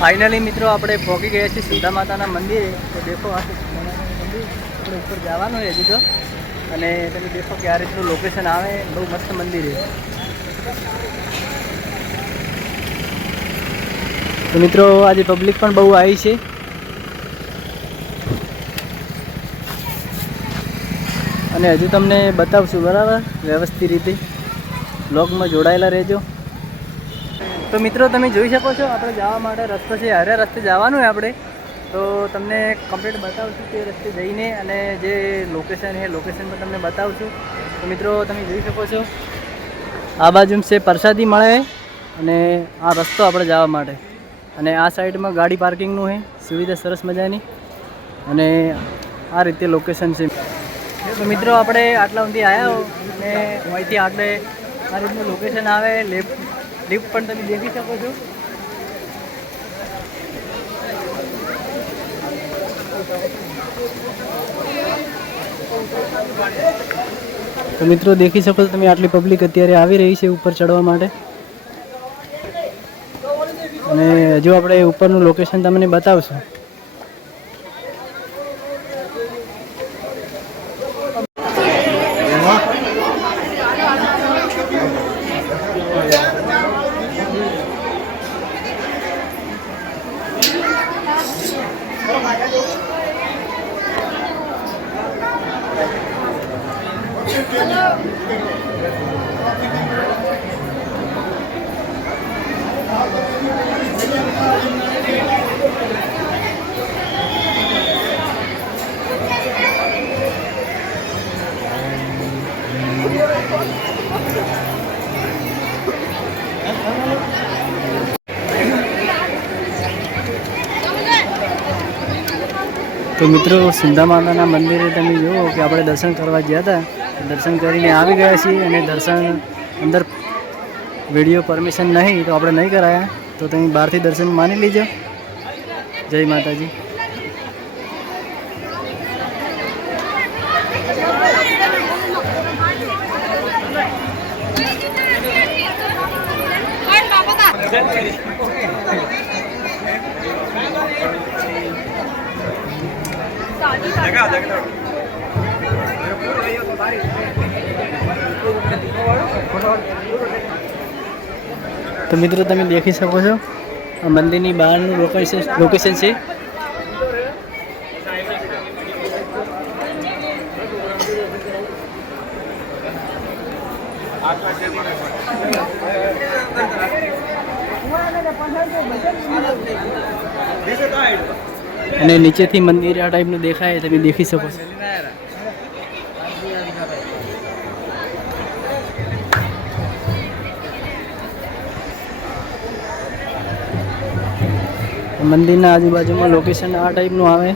Finally मित्रों આપણે પહોંચી ગયા છીએ સુંદા માતાના મંદિરે। તો દેખો આ સુંદા માતાનું મંદિર આપણે ઉપર જવાનું છે હજી તો, અને તમે દેખો કે આ રીતનું લોકેશન આવે, બહુ મસ્ત મંદિર છે। તો મિત્રો આજે પબ્લિક પણ બહુ આવી છે, અને હજુ તમને બતાવશું બરાબર વ્યવસ્થિત રીતે। બ્લોગમાં જોડાયેલા રહેજો। तो मित्रों તમે જોઈ શકો છો આપણે જવા માટે રસ્તો છે, હરે રસ્તે જવાનું છે આપણે। તો તમને કમ્પ્લીટ બતાવશું તે રસ્તે જઈને, અને જે લોકેશન છે લોકેશન પર તમને બતાવશું। તો મિત્રો તમે જોઈ શકો છો આ બાજુ છે પ્રસાદી મળે, અને આ રસ્તો આપણે જવા માટે, અને આ સાઈડમાં ગાડી પાર્કિંગનું છે, સુવિધા સરસ મજાની, અને આ રીતે લોકેશન છે। તો મિત્રો આપણે આટલા સુધી આવ્યા, અને અહીંથી આપણે આ રીતનું લોકેશન આવે। લિફ્ટ પણ તમે દેખી શકો છો। તો મિત્રો દેખી શકો છો તમે આટલી પબ્લિક અત્યારે આવી રહી છે ઉપર ચડવા માટે, અને હજુ આપણે ઉપરનું લોકેશન તમને બતાવશું। तो मित्रों सुंदा माताना मंदिरे तमे जुओ कि આપણે દર્શન કરવા ગયા હતા, દર્શન કરીને આવી ગયા છીએ, અને દર્શન અંદર વિડિયો પરમિશન નહીં તો આપણે નહીં કરાયા, તો તમે બહારથી દર્શન માની લીજો। જય માતાજી। तो मित्रों તમે દેખી શકો છો આ મંદિરની બહારનું લોકેશન છે। અને નીચેથી મંદિર આ ટાઈપનું દેખાય, તમે દેખી શકો છો। મંદિરના આજુબાજુમાં લોકેશન આ ટાઈપનું આવે।